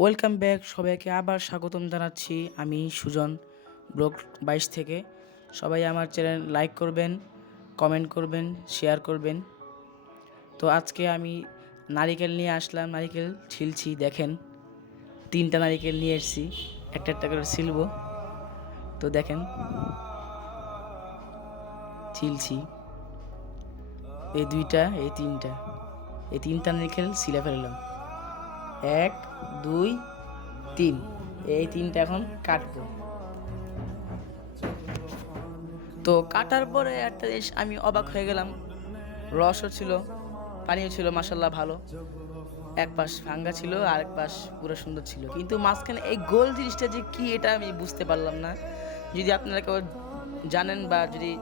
Welcome back, সবাইকে আবার স্বাগতম জানাচ্ছি আমি সুজন ব্লগ বাইশ থেকে। সবাই আমার চ্যানেল লাইক করবেন, কমেন্ট করবেন, শেয়ার করবেন। তো আজকে আমি নারিকেল নিয়ে আসলাম, নারিকেল ছিলছি, দেখেন, তিনটা নারিকেল নিয়ে এসেছি, একটা একটা করে ছিলবো। তো দেখেন, ছিলছি, এই দুইটা, এই তিনটা এই তিনটা নারিকেল ছিলে ফেললাম। এক, দুই, তিন। এই তিনটা এখন কাটবো। তো কাটার পরে একটা জিনিস আমি অবাক হয়ে গেলাম। রসও ছিল, পানিও ছিল মাসাল্লাহ ভালো। এক পাশ ভাঙ্গা ছিল আর এক পাশ পুরো সুন্দর ছিল। কিন্তু মাঝখানে এই গোল জিনিসটা যে কি, এটা আমি বুঝতে পারলাম না। যদি আপনারা কেউ জানেন বা যদি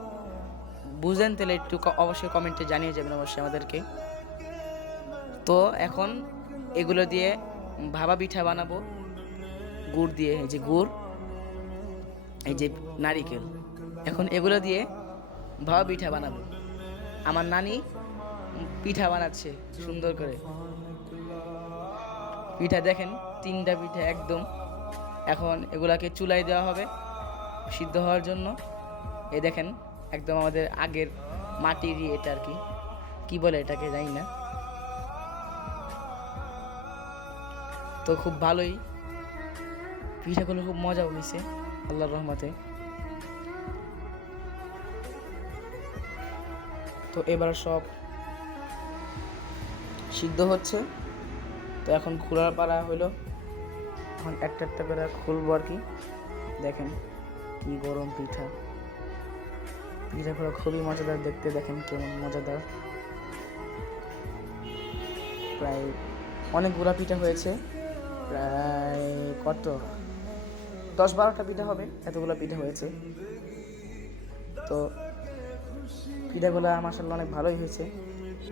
বুঝেন, তাহলে একটু অবশ্যই কমেন্টে জানিয়ে যাবেন অবশ্যই আমাদেরকে। তো এখন এগুলো দিয়ে ভাবা পিঠা বানাবো, গুড় দিয়ে, এই যে গুড়, এই যে নারিকেল। এখন এগুলো দিয়ে ভাবা পিঠা বানাবো। আমার নানি পিঠা বানাচ্ছে সুন্দর করে। পিঠা দেখেন, তিনটা পিঠা একদম। এখন এগুলাকে চুলায় দেওয়া হবে সিদ্ধ হওয়ার জন্য। এই দেখেন, একদম আমাদের আগের মাটির এটা আর কি। কি বলে এটাকে, জানি না। তো খুব ভালোই। পিঠাগুলো খুব মজা হয়েছে আল্লাহর রহমতে। তো এবার সব সিদ্ধ হচ্ছে। তো এখন খোলার পাড়া হইল। এখন একটা একটা করে খুলবো আর কি। দেখেন কি গরম পিঠা। পিঠাগুলো খুবই মজাদার, দেখতে দেখেন কেমন মজাদার। প্রায় অনেকগুলা পিঠা হয়েছে। প্রায় কত? দশ বারোটা পিঠা হবে, এতগুলো পিঠা হয়েছে। তো পিঠাগুলো মাসাল্লাহ অনেক ভালোই হয়েছে।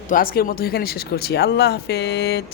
তো আজকের মতো এখানে শেষ করছি। আল্লাহ হাফেজ।